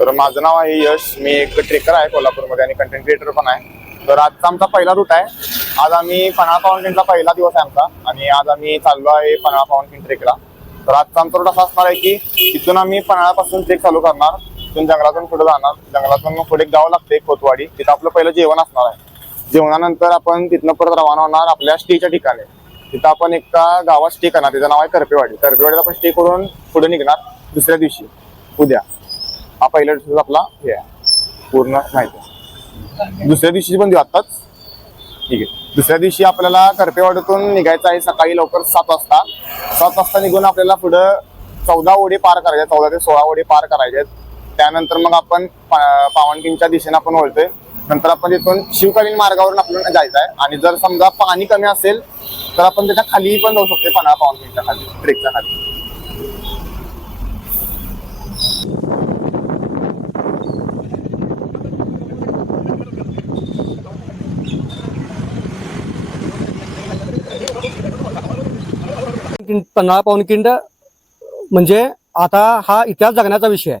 तर माझं नाव आहे यश. मी एक ट्रेकर आहे कोल्हापूरमध्ये आणि कंटेंट क्रिएटर पण आहे. तर आजचा आमचा पहिला रूट आहे. आज आम्ही पन्हाळा पावनखिंडचा पहिला दिवस आहे आमचा. आणि आज आम्ही चाललो आहे पन्हाळा पावनखिंड ट्रेकला तर आजचा आमचा रूट असा असणार आहे की तिथून आम्ही पन्हाळापासून ट्रेक चालू करणार. तिथून जंगलातून पुढे जाणार. जंगलातून मग पुढे एक गाव लागते खोतवाडी तिथं आपलं पहिलं जेवण असणार आहे. जेवणानंतर आपण तिथनं परत रवाना होणार आपल्या स्टेच्या ठिकाणी. तिथं आपण एका गावात स्टे करणार. त्याचं नाव आहे करपेवाडी. करपेवाडीला आपण स्टे करून पुढे निघणार दुसऱ्या दिवशी. उद्या. हा पहिला दिवस आपला हे आहे. पूर्ण माहिती दुसऱ्या दिवशी पण देऊ आत्ताच. ठीक आहे. दुसऱ्या दिवशी आपल्याला करपेवाडीतून निघायचं आहे सकाळी लवकर सात वाजता. सात वाजता निघून आपल्याला पुढं चौदा ओढे पार करायचे चौदा ते सोळा ओढे पार करायचे त्यानंतर मग आपण पा- दिशेने आपण वळतोय. नंतर आपण तिथून शिवकालीन मार्गावरून आपल्याला जायचं आहे. आणि जर समजा पाणी कमी असेल तर आपण त्याच्याखाली पण जाऊ शकतो पन्हाळा पावनखिंडच्या खाली ट्रेकच्या खाली. किंड पन्हाळा पावनखिंड म्हणजे आता हा इतिहास जगण्याचा विषय आहे.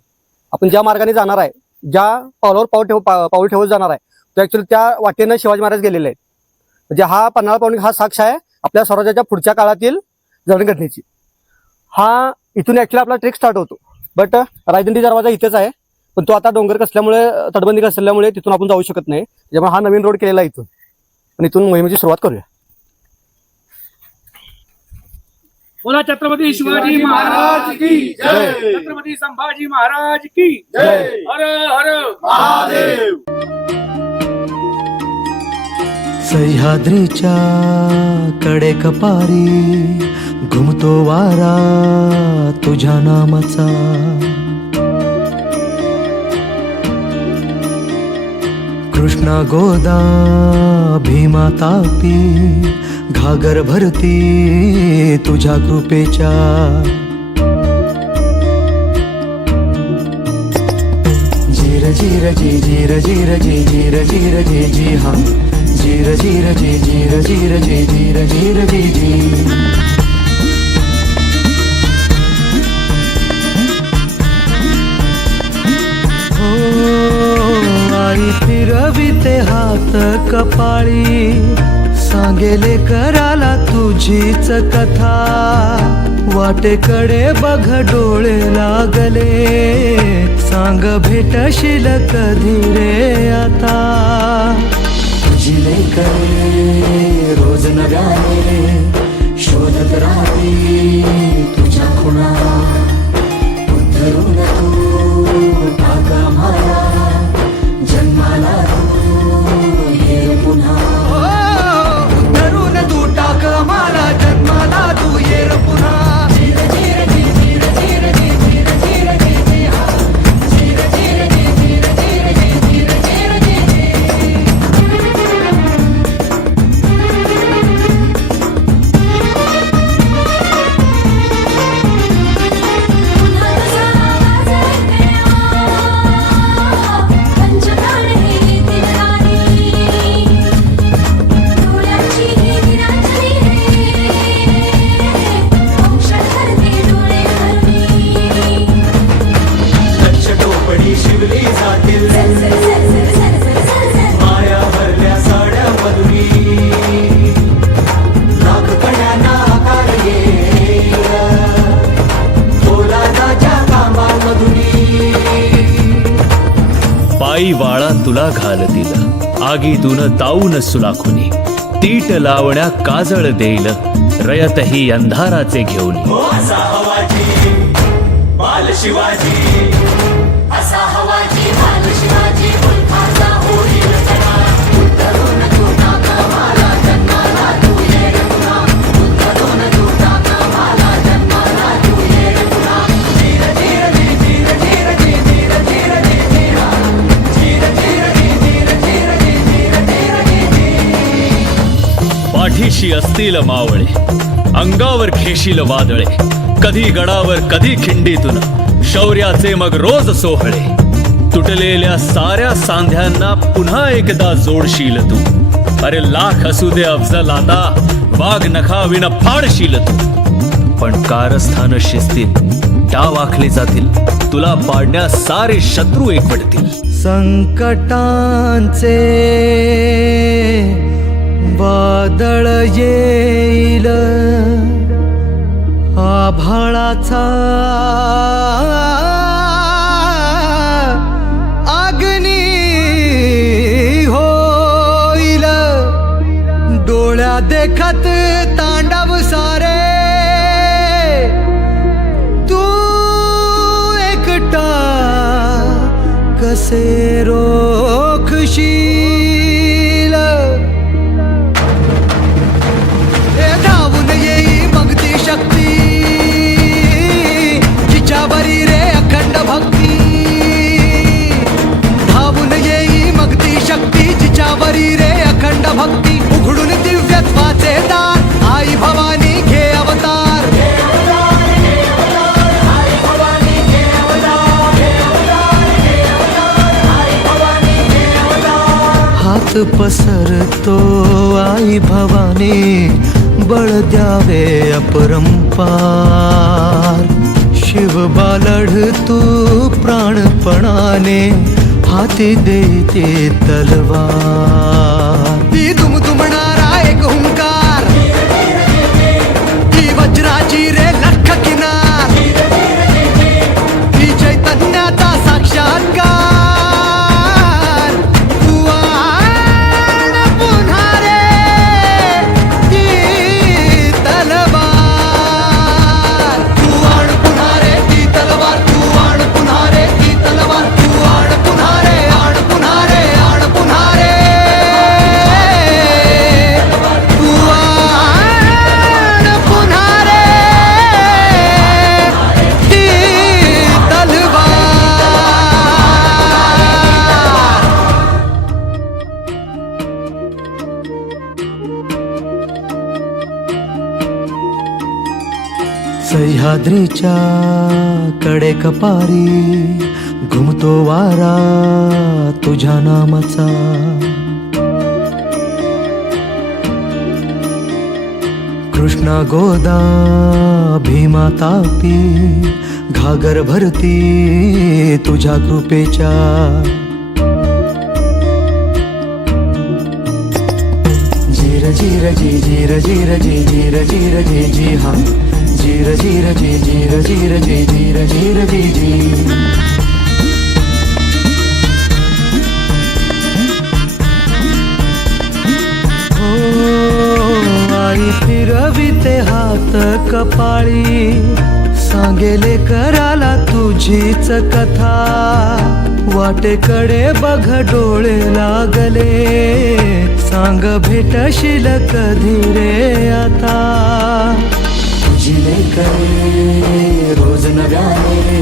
आपण ज्या मार्गाने जाणार आहे ज्या पावलावर पाऊल ठेव पा- पाऊल ठेवत जाणार आहे तो ॲक्च्युली त्या वाटेनं शिवाजी महाराज गेलेले आहेत. म्हणजे हा पन्हाळा पावनखिंड हा साक्ष आहे आपल्या स्वराज्याच्या पुढच्या काळातील जडणघटनेची. हा इथून ॲक्च्युली आपला ट्रेक स्टार्ट होतो. बट uh, रायदंडी दरवाजा इथेच आहे. पण तो आता डोंगर कसल्यामुळे तटबंदी कसल्यामुळे तिथून आपण जाऊ शकत नाही. त्यामुळे हा नवीन रोड केलेला आहे इथून. आणि इथून मोहिमेची सुरुवात करूया. बोला छत्रपती शिवाजी महाराज की जय. छत्रपती संभाजी महाराज की जय. हर हर सह्याद्रीच्या कडे कपारी घुमतो वारा तुझ्या नामाचा. कृष्णा गोदा भीमा तापी घागर भरती तुझ्या कृपेच्या. जीर जीर जी जीर जीर जी जीर जीर जी जी हा. जीर जीर जी जीर जीर जी जीर जीर जी जी. हात कपाळी. सांगेले कराला तुझीच कथा. वाटेकडे बघ डोळे लागले. सांग भेटशील कधी रे आता? तुझी लेकरे रोज नव्याने. आगीतून ताऊन सुलाखुनी. तीट लावण्या काजळ देईल. रयतही अंधाराचे घेऊन. असा बाल शिवाजी पाठीशी असतील मावळे अंगावर खेशील वादळे कधी गडावर कधी खिंडीतून शौर्याचे मग रोज सोहळे. तुटलेल्या साऱ्या सांध्यांना पुन्हा एकदा जोडशील तू. अरे लाख असू दे अफजल आता वाघ नखा विण फाडशील तू. पण कारस्थान शिस्तीत डाव आखले जातील. तुला पाडण्यास सारे शत्रू एकवटतील संकटांचे वादळ येईल. आभाळाचा अग्नी होईल. डोळ्या देखत तांडव सारे. तू एकटा कसे रोखशील? हात पसरतो आई भवानी बळ द्यावे अपरंपार. शिव बालढ तू प्राणपणाने हाती देते तलवार. सह्याद्रीच्या कडे कपारी घुमतो वारा तुझ्या नामाचा. कृष्णा गोदा भीमा तापी घागर भरती तुझ्या कृपेच्या. झीर झीर जी झीर झीर जी झीर झीर जी जी हा. जीर जीर जी झिर जीर जी जीर जीर जी जी. हो आई फिरविते हात कपाळी सांगेले कराला तुझीच कथा. वाटेकडे बघ डोळे लागले सांग भेटशील कधी रे आता. तुझी लेकरे रोज नव्याने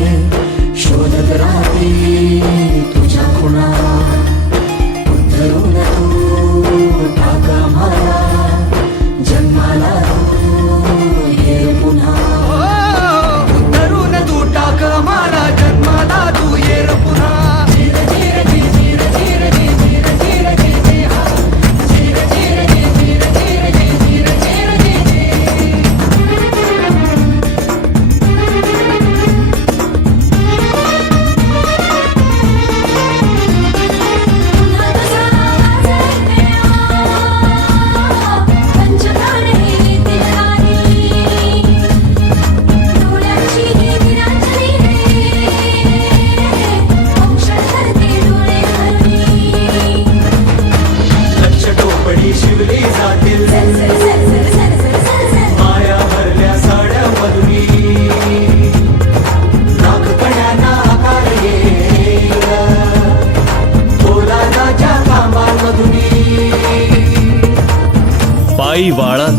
शोधत राहा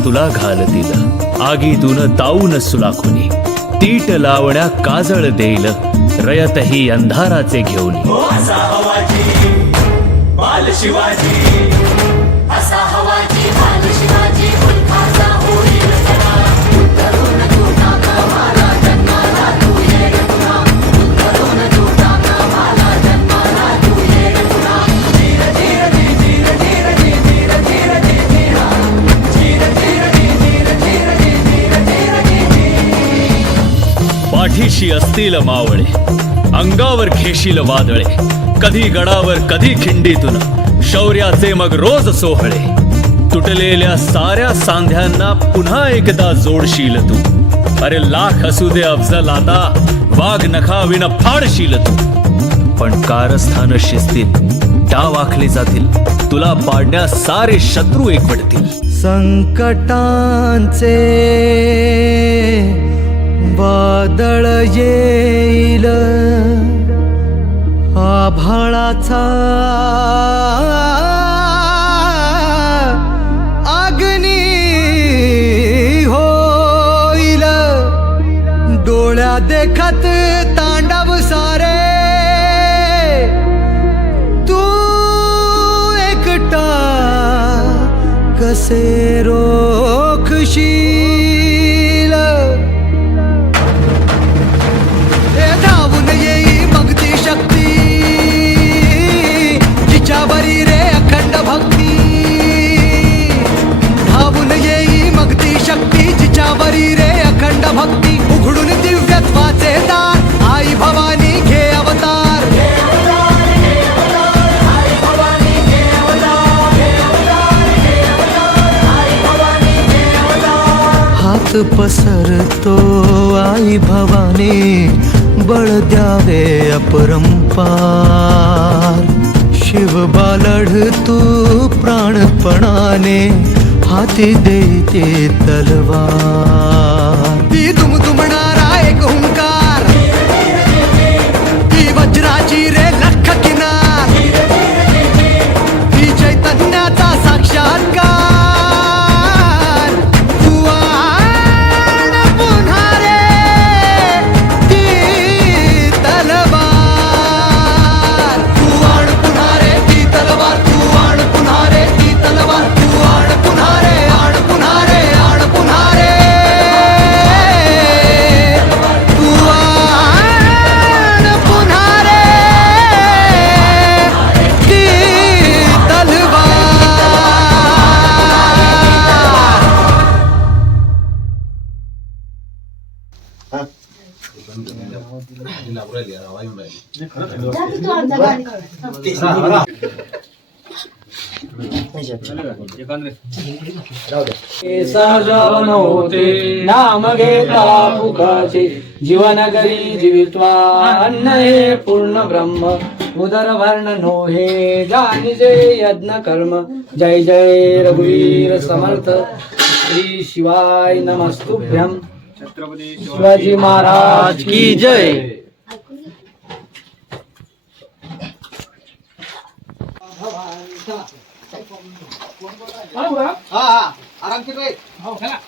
तुला घालतील. आगीतून ताऊन सुलाखुनी. तीट लावण्या काजळ देईल. रयतही अंधाराचे घेऊन. असा पाठीशी असतील मावळे. अंगावर घेशील वादळे. कधी गडावर कधी खिंडीतून. शौर्याचे मग रोज सोहळे. तुटलेल्या साऱ्या सांध्यांना पुन्हा एकदा जोडशील तू. अरे लाख असू दे अफजल आता वाघ नखाविन फाडशील तू. पण कारस्थान शिस्तीत डाव आखले जातील. तुला पाडण्यास सारे शत्रू एकवटतील संकटांचे वादळ येईल. आभाळाचा अग्नी होईल. डोळ्या देखत तांडव सारे. तू एकटा कसे पसरतो आई भवानी बळ द्यावे अपरंपार. शिव बालढ तू प्राणपणाने हाती देते तलवार. ती दुमदुमणारा एक हुंकार ती वज्राची रे लख किनार ती चैतन्याचा साक्षात्कार. सजवन होते नाम घेता मुखाचे जीवन करी जीवित्वा अन्न हे पूर्ण ब्रह्म उदर वर्ण नो हे जानी जय यज्ञ कर्म जय जय रघुवीर समर्थ श्री शिवाय नमस्तुभ्यम शिवाजी महाराज की जय। કાંતિભાઈ હા